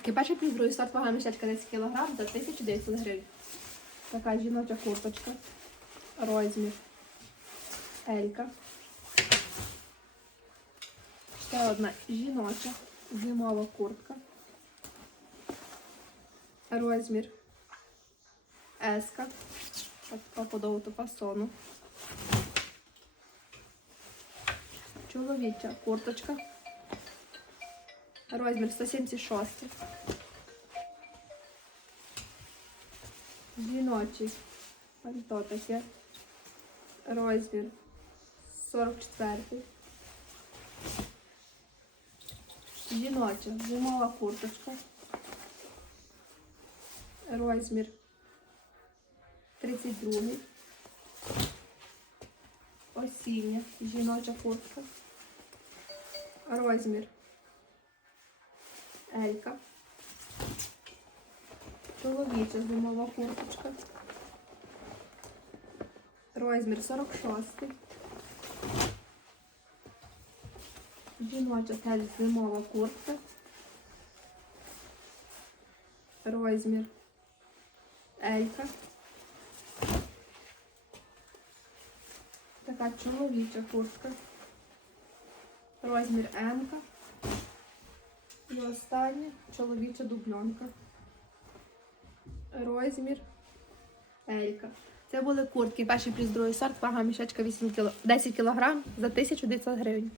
куртки. Перший плюс сорт вага мішечка 10 кг за 1900 гривень. Така жіноча курточка. Розмір. Елька. Ще одна жіноча зимова куртка. Розмір. Еска. Така подовго фасону. Чоловіча курточка. Розмір 176. Жіночий пальто таке. Розмір 44. Жіноча зимова курточка. Розмір 32. Осіння жіноча куртка. Розмір Елька. Чоловіча зимова курточка. Розмір 46. Жіноча теж зимова куртка. Розмір Елька. Така чоловіча куртка. Розмір М. І останнє чоловіча дубльонка. Розмір Елька. Це були куртки. Перший плюс другий сорт, вага мішечка 8 кіло, 10 кг за 1900 гривень.